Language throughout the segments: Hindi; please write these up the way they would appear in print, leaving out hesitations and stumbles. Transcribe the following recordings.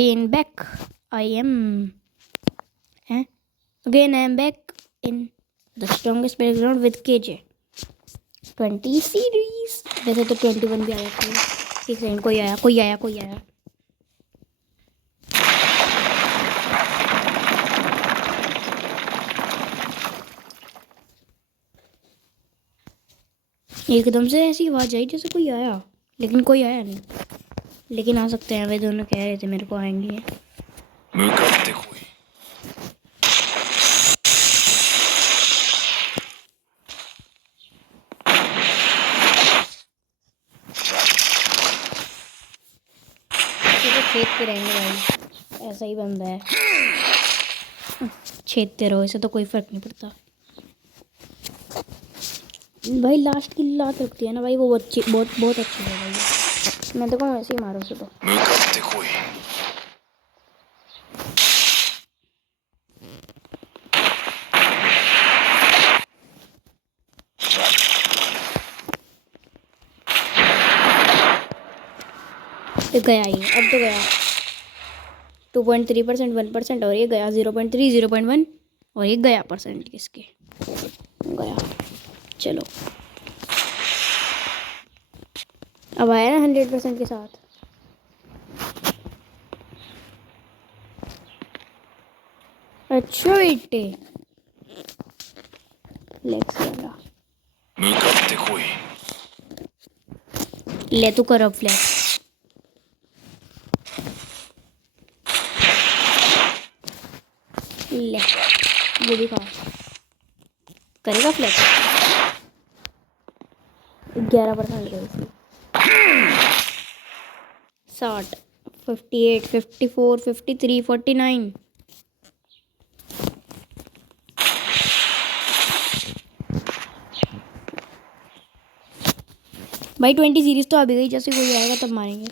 In back, I am. Again, I am back in the strongest background with KJ. 20 series. वैसे तो 21 भी आया था। एक सेकंड, कोई आया। एकदम से ऐसी आवाज आई जैसे कोई आया, लेकिन कोई आया नहीं। लेकिन आ सकते हैं, वे दोनों कह रहे थे मेरे को आएंगे। खेत पे रहेंगे भाई, ऐसा ही बंदा है। छेदते रहो, इसे तो कोई फर्क नहीं पड़ता भाई। लास्ट की लात रखती है ना भाई, वो बहुत अच्छी है भाई। मैं तो कहूँ ऐसे ही मारो उसे तो। गया ये, अब तो गया। 2.3%, 1%, और ये गया 0.3, 0.1, और ये गया परसेंट किसके गया। चलो अब आया ना 100% के साथ। अच्छा बेटे, लेट्स लगा ले तू कर अब फ्लैश। ले वो भी खा, करेगा फ्लैश। 11% गई थी। 60, 58, 54, 53, 49। भाई 20 सीरीज तो अभी गई, जैसे कोई आएगा तब मारेंगे।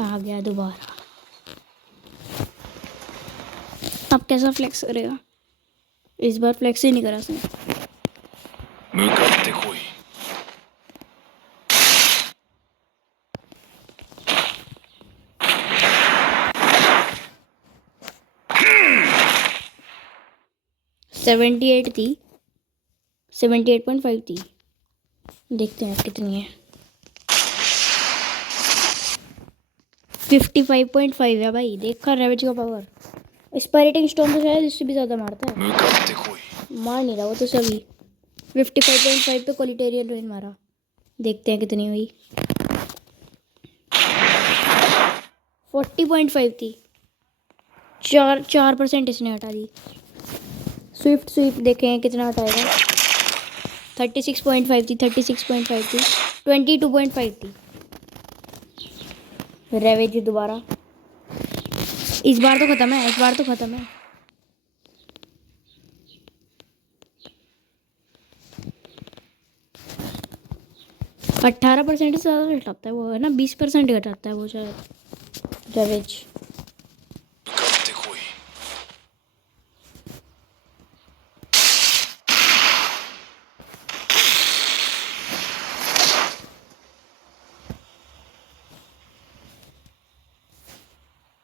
आ गया दोबारा। अब कैसा फ्लेक्स करेगा? इस बार फ्लेक्स ही नहीं करा उसने। सेवेंटी 78 थी, 78.5 थी। देखते हैं कितनी है। 55.5 है भाई। देखा रेवेज का पावर। स्पाइरेटिंग स्टोन तो शायद इससे भी ज़्यादा मारता है। मार नहीं रहा वो तो सभी। 55.5 पे क्वालिटेरियल रेन मारा। देखते हैं कितनी हुई। 40.5 थी। 4% इसने हटा दी। स्विफ्ट देखें कितना हटाएगा। 36.5 थी, 36.5 थी, 22.5 थी। रेवेज दोबारा। इस बार तो खत्म है, 18% से ज़्यादा घटाता है वो, है ना। 20% घटाता है वो शायद रेवेज।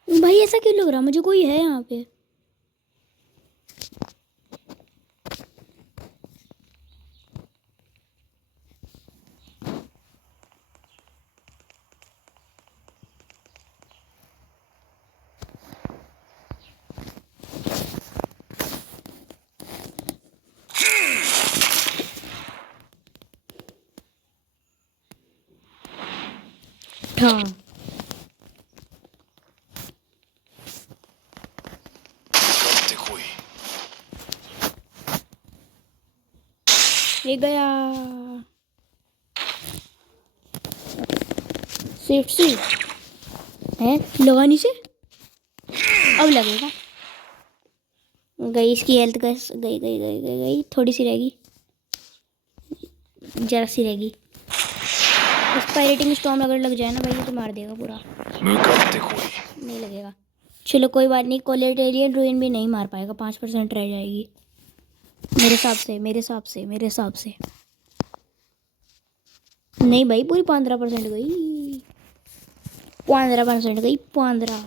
भाई ऐसा क्यों लग रहा, मुझे कोई है यहाँ पे। हाँ ये गया। सेफ सी है, लगानी से अब लगेगा। गई इसकी हेल्थ, गई थोड़ी सी रहेगी। जरा सी रहेगी। स्पायरेटिंग स्टॉर्म अगर लग जाए ना भाई, ये तो मार देगा पूरा। नहीं लगेगा। चलो कोई बात नहीं, कोलेटेरियन रूइन भी नहीं मार पाएगा, 5% रह जाएगी मेरे हिसाब से, मेरे हिसाब से, मेरे हिसाब से। नहीं भाई, पूरी 15% गई, 15% गई, 15।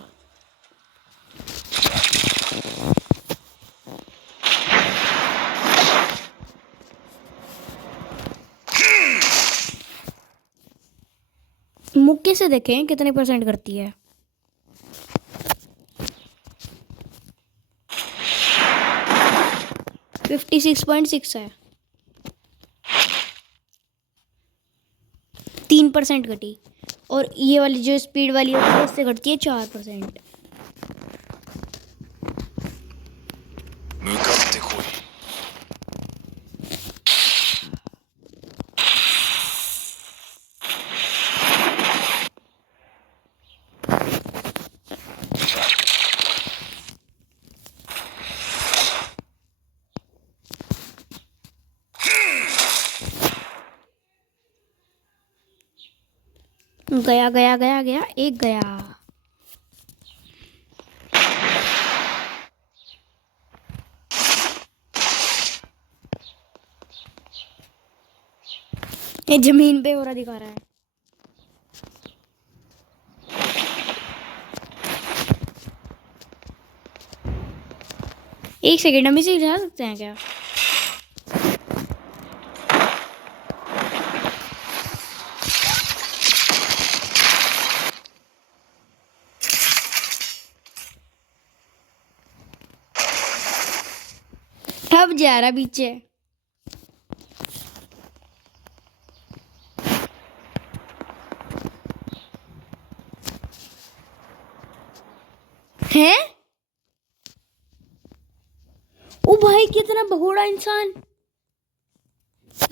मुक्के से देखें कितने परसेंट करती है। 56.6 है, 3% घटी। और ये वाली जो स्पीड वाली होती है इससे घटती है 4%। गया गया गया गया, एक गया। ये जमीन पे हो रहा दिखा रहा है। एक सेकेंड, हम इसे जा सकते हैं क्या? अब जा रहा पीछे। हैं? ओ भाई, कितना भगोड़ा इंसान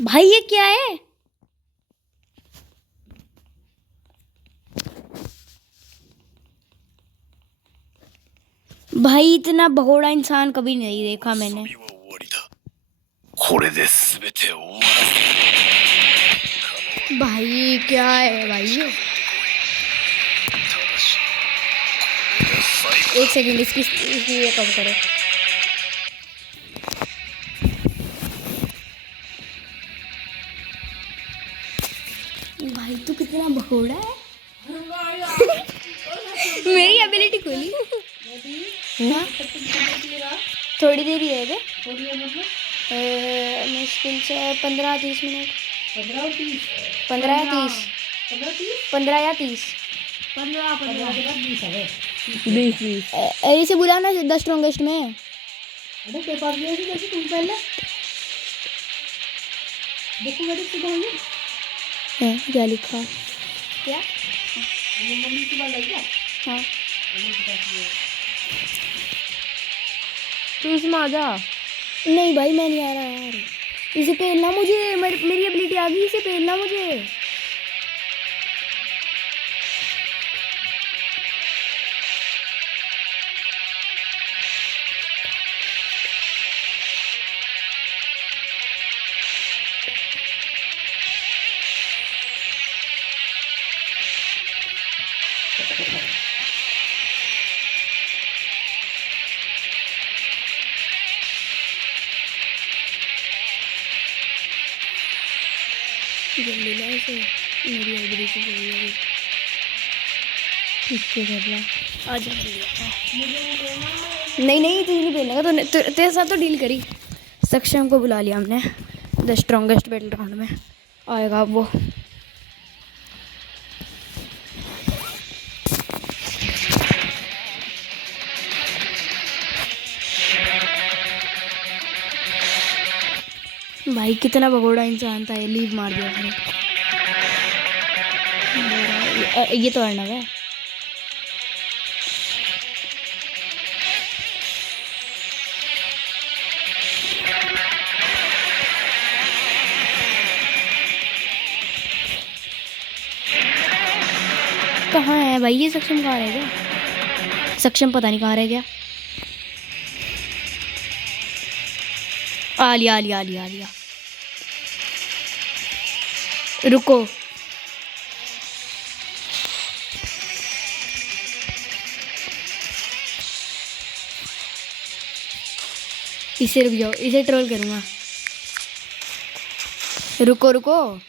भाई, ये क्या है? भाई इतना भगोड़ा इंसान कभी नहीं देखा मैंने। भाई क्या है भाई ये? एक सेकंड, इसकी ये कम करो। भाई तू कितना भगोड़ा है। मेरी एबिलिटी खोली। हाँ? थोड़ी देर ही है मुश्किल से 15-30 मिनट। 15 या 30। 15 या 30। 20 ऐसे बुलाना 10 स्ट्रॉन्गेस्ट में। पेपर जैसे तुम पहले देखो क्या लिखा, क्या मम्मी की बात है। हाँ तू इसमें आ जा। नहीं भाई मैं नहीं आ रहा यार, इसे पहनना मुझे, मेरी एबिलिटी आ गई, इसे पहनना मुझे। जल्दी ला इसे, मेरी एबिलिटी से जल्दी इसके बदला आज नहीं नहीं, तुझे नहीं पहनेगा तो तेरे साथ तो डील करी। सक्षम को बुला लिया हमने, द स्ट्रॉन्गेस्ट बैटल राउंड में आएगा अब वो। भाई कितना भगोड़ा इंसान था ये, लीव मार दिया उसने। ये तो अर्णव है। कहाँ है भाई ये सक्षम? कहाँ रह गया सक्षम? पता नहीं कहाँ रह गया। आ लिया आ लिया आ लिया आ लिया। रुको, इसे रुक जाओ, इसे ट्रोल करूँगा। रुको रुको।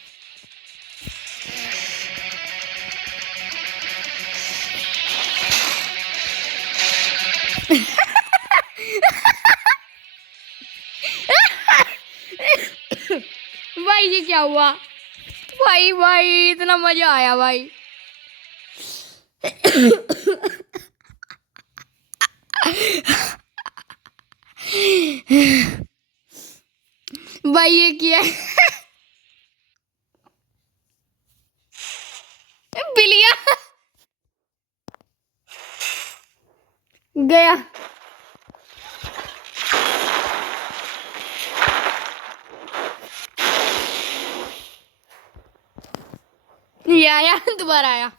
भाई ये क्या हुआ? भाई भाई इतना मजा आया भाई। भाई ये क्या है? बिलिया गया। ये आया, दोबारा आया।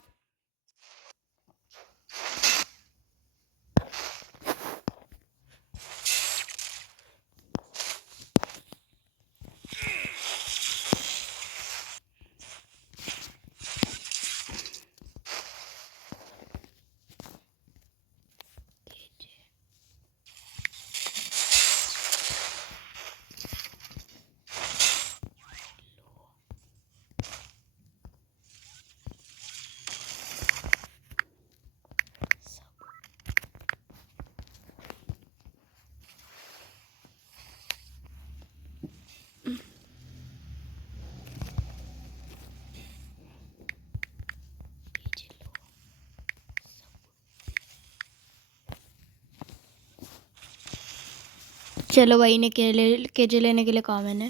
चलो भाई ने केजे लेने के लिए कहा मैंने।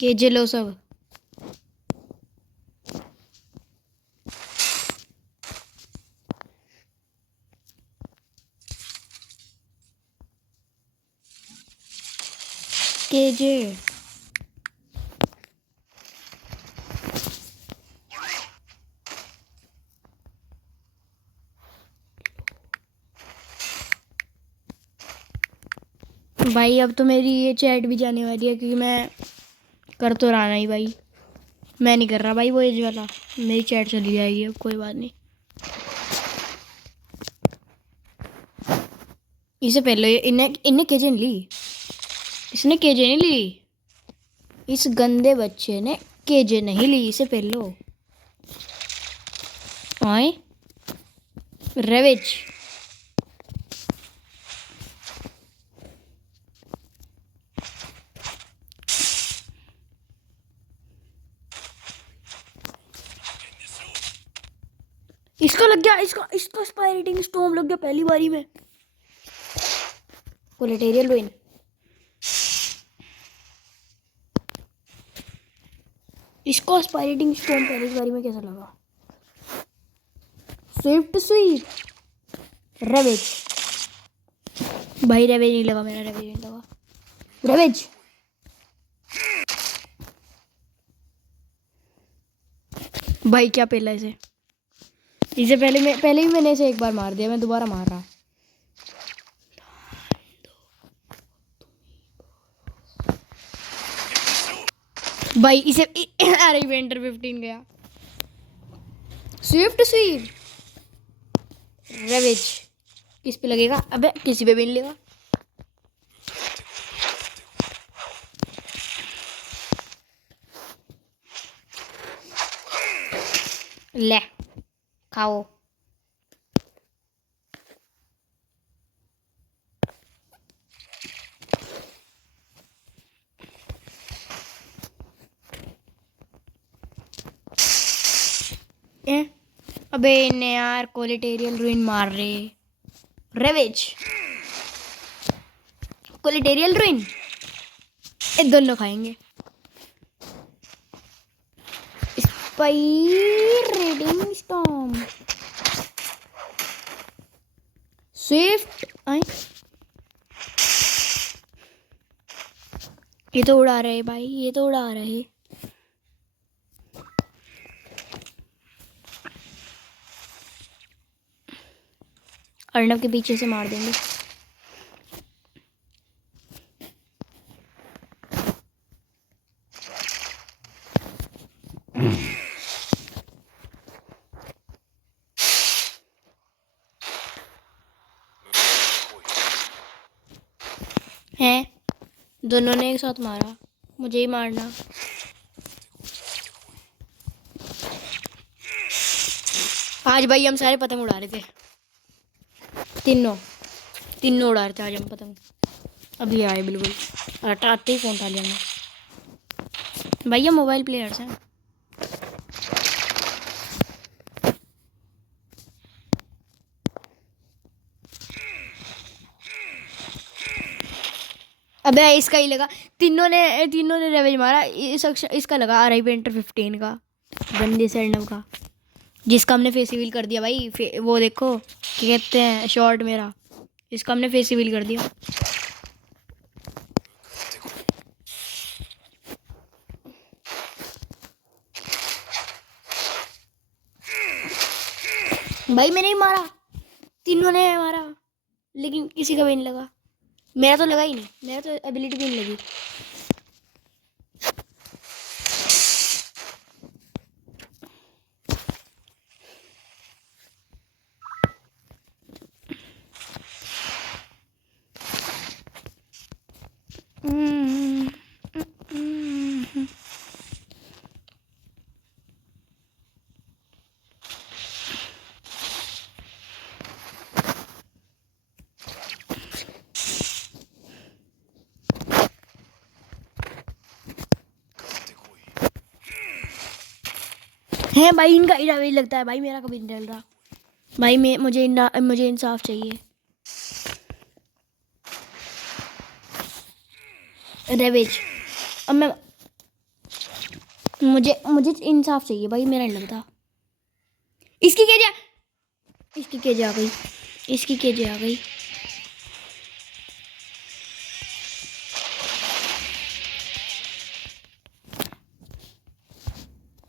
केजे लो सब। केजे भाई अब तो मेरी ये चैट भी जाने वाली है, क्योंकि मैं कर तो रहा नहीं भाई। मैं नहीं कर रहा भाई वो एज वाला, मेरी चैट चली जाएगी अब, कोई बात नहीं। इसे पहले इन्हें इन्हें केजे नहीं ली, इसने केजे नहीं ली, इस गंदे बच्चे ने केजे नहीं ली। इसे पहलो आए रेविज। इसको लग गया, इसको स्पाइरेटिंग स्टॉर्म लग गया पहली बारी में। Collateral ruin. इसको स्पाइरेटिंग स्टॉर्म पहली बारी में कैसा लगा? Swift sweep ravage. भाई रेवेज नहीं लगा, मेरा रेवेज नहीं लगा। रेवेज भाई क्या पहला इसे पहले ही मैंने इसे एक बार मार दिया, मैं दोबारा मार रहा। भाई इसे अरे इवेंटर 15 गया। स्विफ्ट स्वीप रेवेज किस पे लगेगा? अबे किसी पे भी नहीं लेगा। ले खाओ। अबे इन्हें यार कोलिटेरियल रुइन मार रहे। रेवेज कोलिटेरियल रुइन, ये दोनों खाएंगे। स्पाइरेटिंग स्टॉर्म स्विफ्ट आए। ये तो उड़ा रहे भाई, ये तो उड़ा रहे। अर्णव के पीछे से मार देंगे। हैं दोनों ने एक साथ मारा, मुझे ही मारना। आज भाई हम सारे पतंग उड़ा रहे थे, तीनों तीनों उड़ा रहे थे आज हम पतंग। अभी आए बिल्कुल, आते ही फोन उठा लिया मैं। भैया मोबाइल प्लेयर्स हैं। अबे इसका ही लगा, तीनों ने रेवेज मारा। इसका लगा RI पेंटर 15 का, गंदे सरनम का, जिसका हमने फेस रिवील कर दिया भाई। वो देखो क्या कहते हैं, शॉर्ट मेरा, इसका हमने फेस रिवील कर दिया। भाई मैंने ही मारा, तीनों ने मारा, लेकिन किसी का भी नहीं लगा। मेरा तो लगा ही नहीं, मेरा तो एबिलिटी भी नहीं लगी। है भाई, इनका इरा भी लगता है भाई, मेरा कभी नहीं डल रहा भाई। मुझे इंसाफ चाहिए। रेवेज, अब मैं मुझे इंसाफ चाहिए भाई, मेरा नहीं लगता। इसकी केजे आ गई, इसकी केजे आ गई।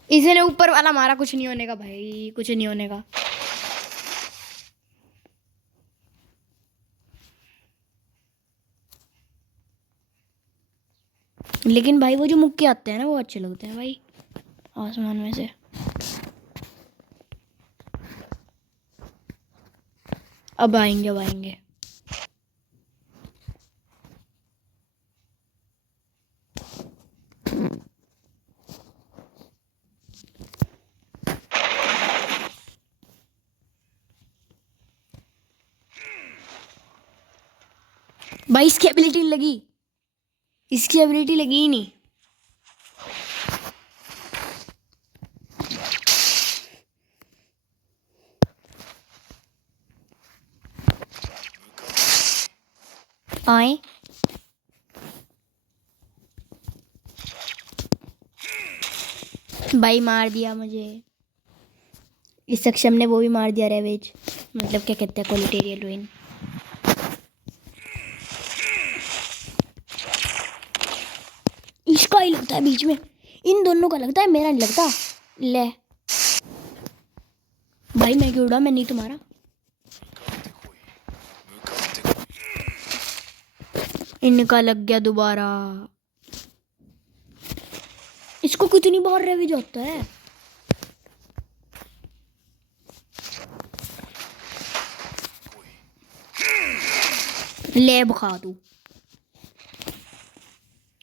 इसने ऊपर वाला मारा, कुछ नहीं होने का भाई, कुछ नहीं होने का। लेकिन भाई वो जो मुक्के आते हैं ना, वो अच्छे लगते हैं भाई, आसमान में से। अब आएंगे, अब आएंगे। भाई इसकी एबिलिटी लगी, इसकी एबिलिटी लगी ही नहीं। आए भाई, मार दिया मुझे। इस सक्षम ने वो भी मार दिया रेवेज, मतलब क्या कहते हैं, कोलिटेरियल रुइन। इसका ही लगता है बीच में, इन दोनों का लगता है, मेरा नहीं लगता। ले भाई, मैं क्यों उड़ा, मैं नहीं तुम्हारा। इनका लग गया दोबारा। इसको कितनी बार रेवेज होता है। ले खा तू,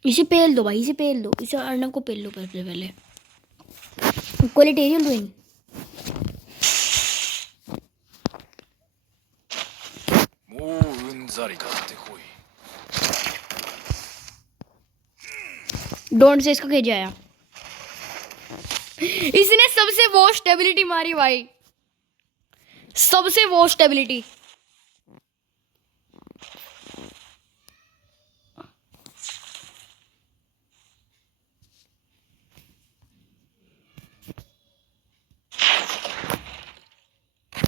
इसे पेल दो भाई, इसे पेल दो, इसे अर्नब को पेल लो सबसे पहले। कोलिटेरियल रुइन, डोंट से इसको भेजा आया। इसने सबसे वर्स्ट एबिलिटी मारी भाई, सबसे वर्स्ट एबिलिटी।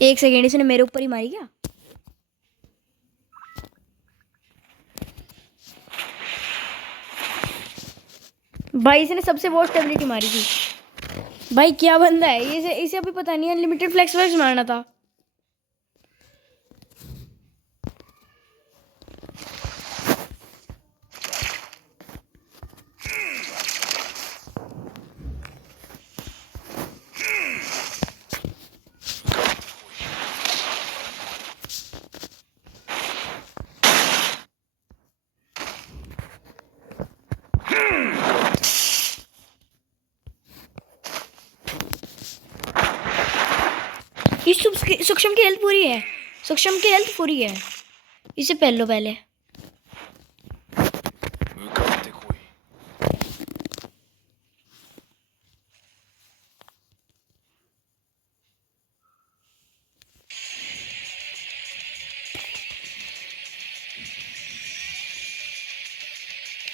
एक सेकेंड, इसने मेरे ऊपर ही मारी क्या। भाई इसने सबसे वर्स्ट एबिलिटी मारी थी भाई। क्या बंदा है इसे अभी पता नहीं अनलिमिटेड फ्लेक्स वर्क्स मारना था। सक्षम की हेल्थ पूरी है, सक्षम की हेल्थ पूरी है। इसे पहन लो पहले।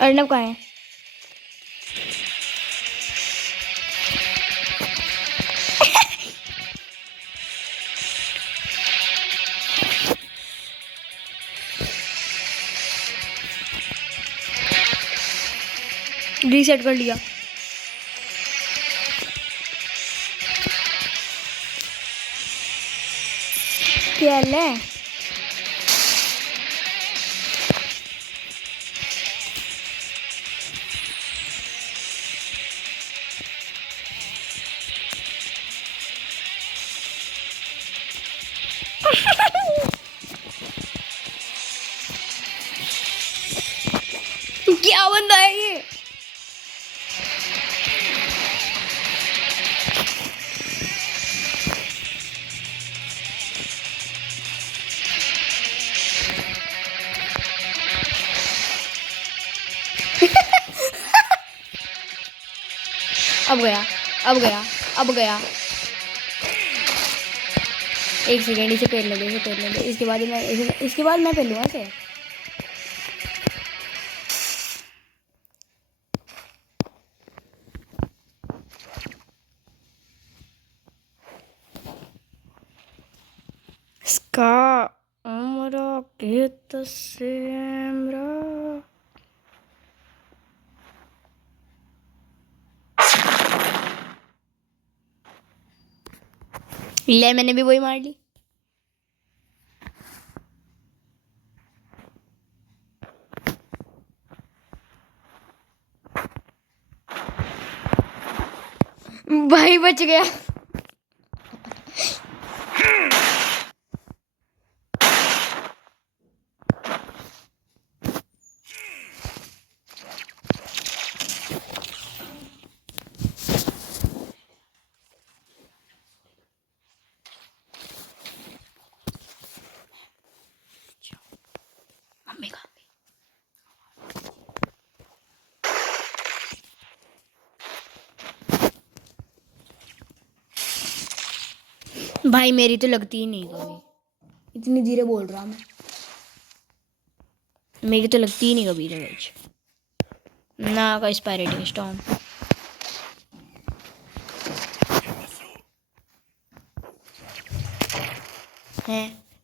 अर्णव कहाँ है? रीसेट कर लिया। क्या है? क्या बंदा है ये? अब गया, अब गया, अब गया। एक सेकेंड, इसे पहन लेंगे, इसे पहन लेंगे। इसके बाद मैं पहन लूँगा इसे। इसका उम्र कितना सेमरा। ले, मैंने भी वही मार ली। भाई बच गया। मम्मी का भाई, मेरी तो लगती ही नहीं कभी। इतनी धीरे बोल रहा मैं। मेरी तो लगती ही नहीं कभी रिवेज ना का स्पायरेटिंग स्टॉर्म है।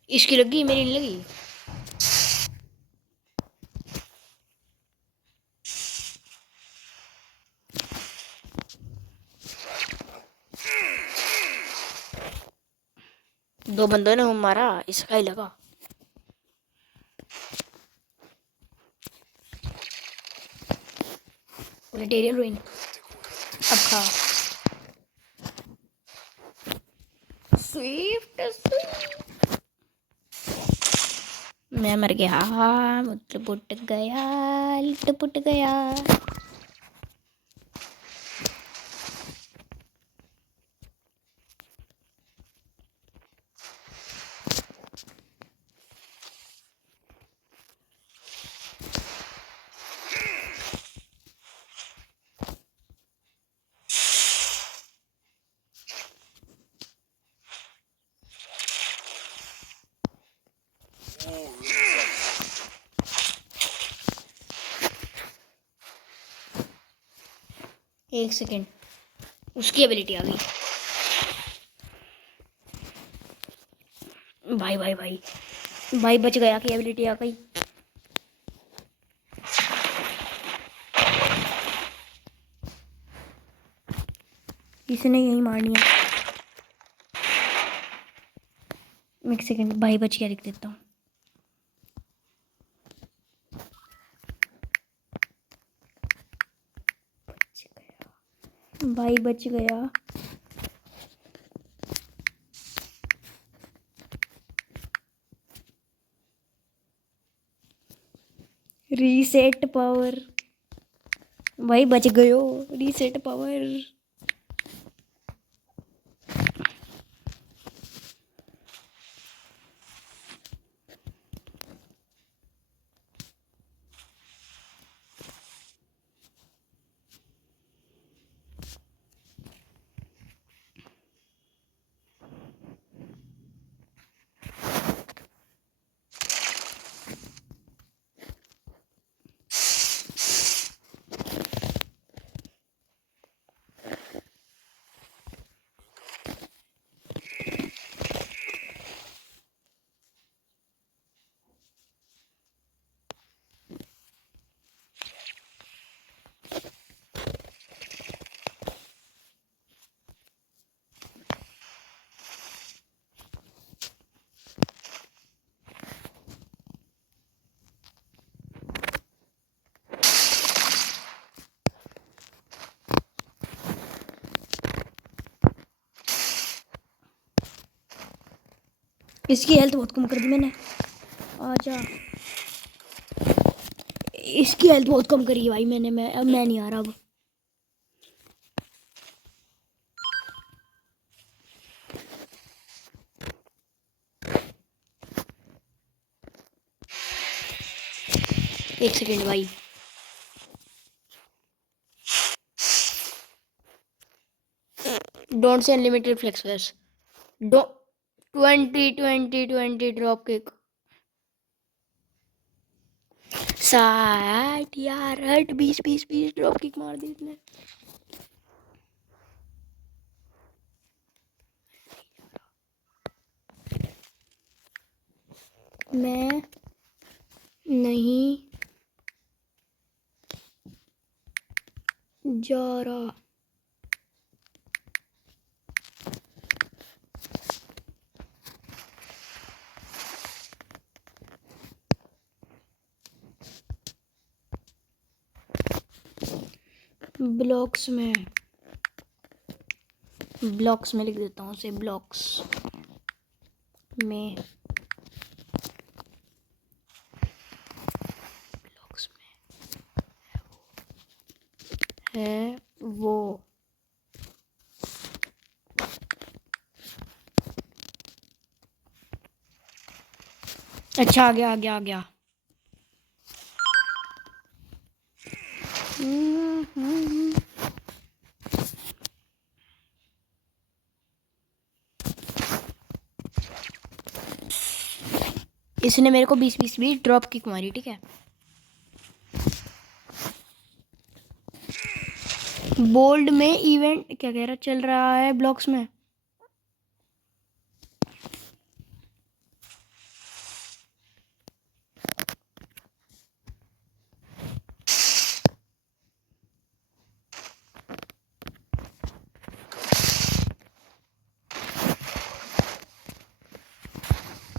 इसकी लगी, मेरी नहीं लगी। दो बंदों ने मारा, इसका ही लगा। प्लेनेटेरियन रूइन अब खा। स्विफ्ट मैं मर गया, मतलब पुट गया, लिट पुट गया। एक सेकेंड, उसकी एबिलिटी आ गई। भाई भाई भाई भाई बच गया कि एबिलिटी आ गई। इसने यही मारनी है। एक सेकेंड, भाई बच गया, लिख देता हूँ। भाई बच गया। Reset power. भाई बच गयो। Reset power. इसकी हेल्थ बहुत कम कर दी मैंने। आजा। इसकी हेल्थ बहुत कम करी है भाई मैंने। मैं नहीं आ रहा अब। एक सेकेंड भाई। Don't say unlimited flex. डो 20 ड्रॉप किक। 60 यार। हट 20 ड्रॉप किक मार दी इसने। मैं नहीं जा रहा। ब्लॉक्स में लिख देता हूँ उसे। ब्लॉक्स में है वो। अच्छा आ गया। इसने मेरे को 20 ड्रॉप किक मारी। ठीक है। बोल्ड में इवेंट क्या कह रहा चल रहा है ब्लॉक्स में।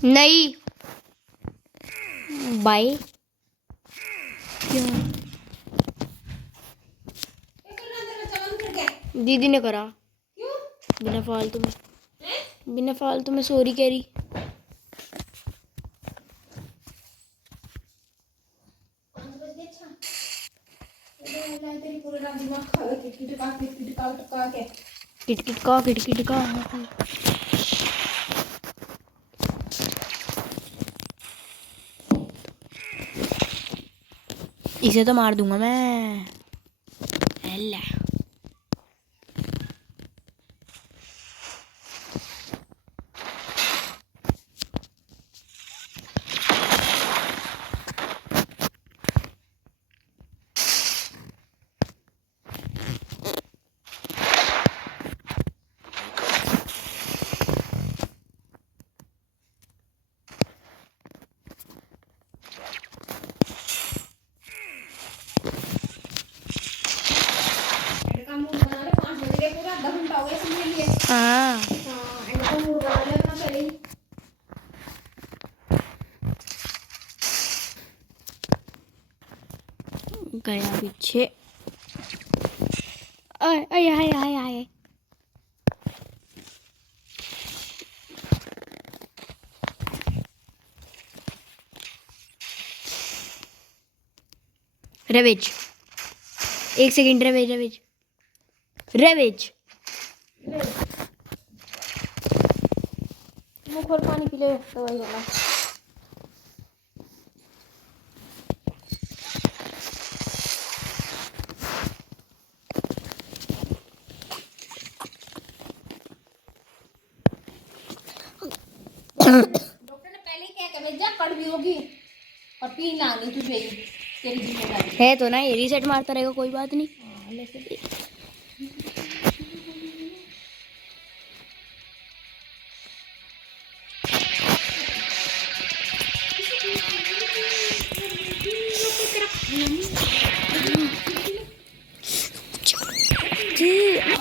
नहीं बाय। क्यों? दीदी ने करा। बिना फालतू में सॉरी कह रही। किटकिट का। इसे तो मार दूंगा मैं। अल्लाह। हाँ गया पीछे। आए। रेवेज एक सेकंड, रेवेज रेवेज रेवेज। मुँह खोल पानी पी ले तो वही वाला। डॉक्टर ने पहले ही क्या कहा भेजा, कड़वी होगी और पीना नहीं तुझे, तेरी जिम्मेदारी है तो ना, ये रीसेट मारता रहेगा, कोई बात नहीं।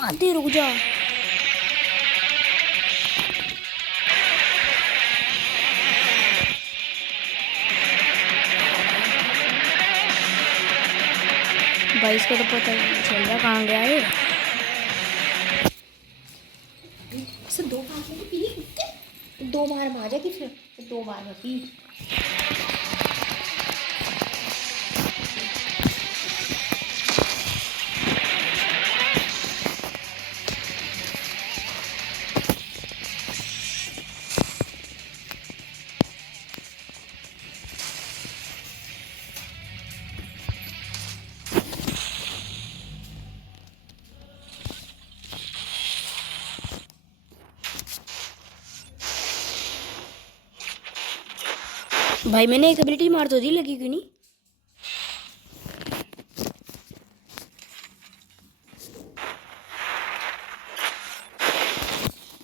आते रुक जा। भाई इसको तो पता ही नहीं चल रहा कहाँ गया है। से 2 बार में पी कुत्ते, 2 बार में आ जाएगी फिर 2 बार में पी। भाई मैंने एक एबिलिटी मार तो दी, लगी क्यों नहीं?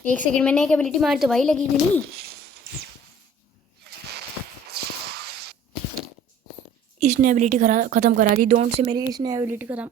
एक सेकंड, मैंने एक एबिलिटी मार तो भाई, लगी क्यों नहीं? इसने एबिलिटी खत्म करा दी, डोंट से मेरी इसने एबिलिटी खत्म।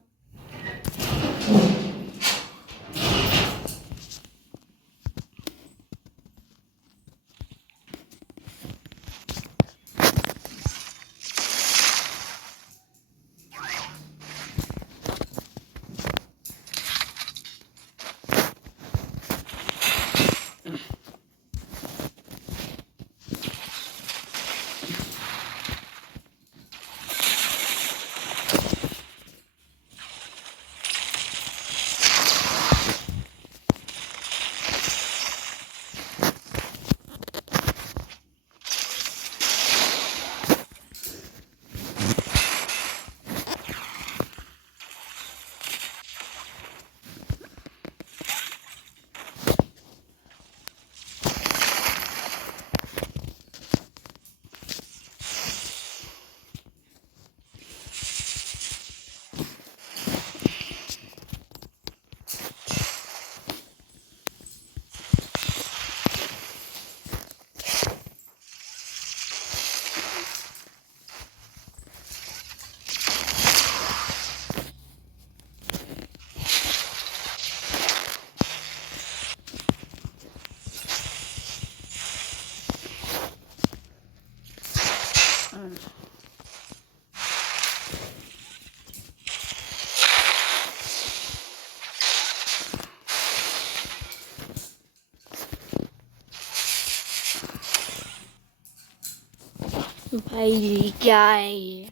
भाई क्या है ये?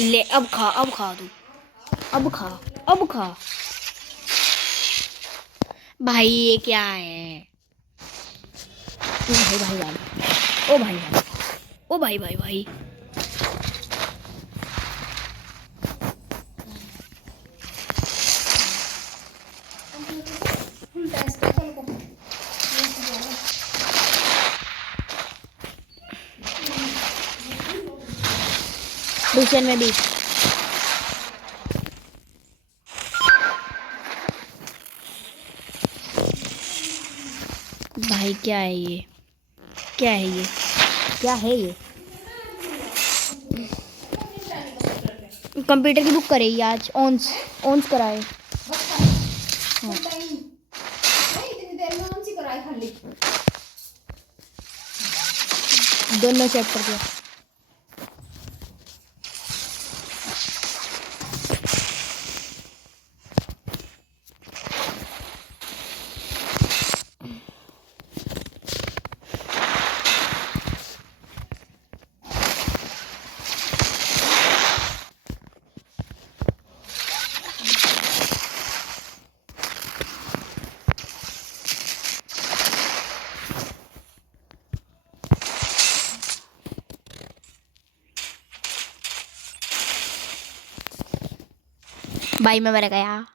ले अब खा तू, अब खा। भाई ये क्या है? ओ भाई भाई भाई, ओ भाई भाई, ओ भाई भाई भाई। लूशियन में भी भाई क्या है ये? क्या है ये? क्या है ये? कंप्यूटर की बुक करे आज ऑन्स कराए। कराय खाली दोनों चैप्टर के भाई मैं मर गया।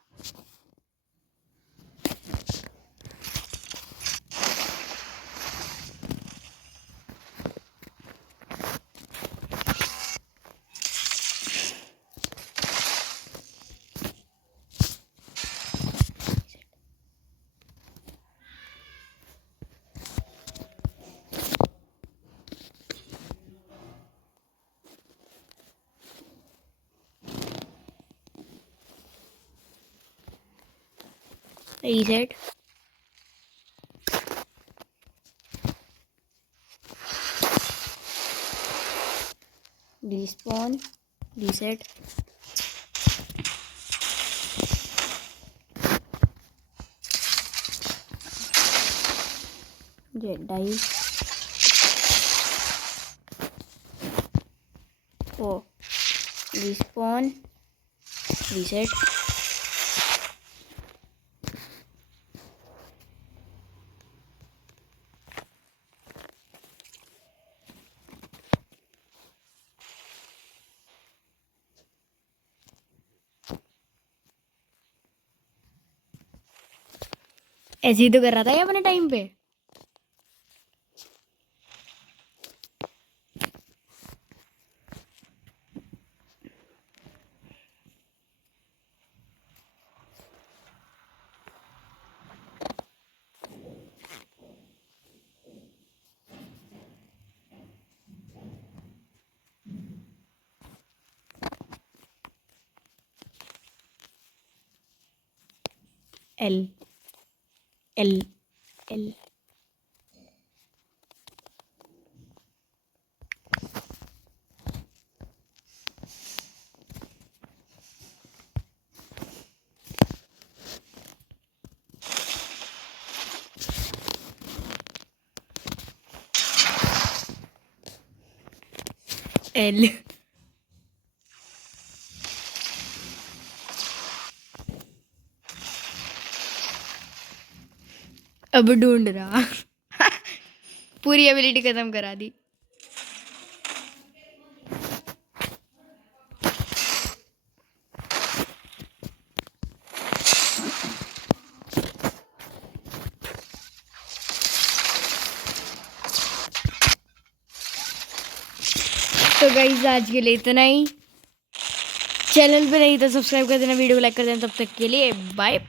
रीसेट रिस्पॉन रीसेट डाइस ओ रिस्पॉन रीसेट ऐसे ही तो कर रहा था ये अपने टाइम पे। एल एल एल एल अब ढूंढ रहा पूरी एबिलिटी खत्म करा दी। तो गाइस आज के लिए इतना ही। चैनल पे नहीं तो सब्सक्राइब कर देना, वीडियो को लाइक कर देना। तब तक के लिए बाय।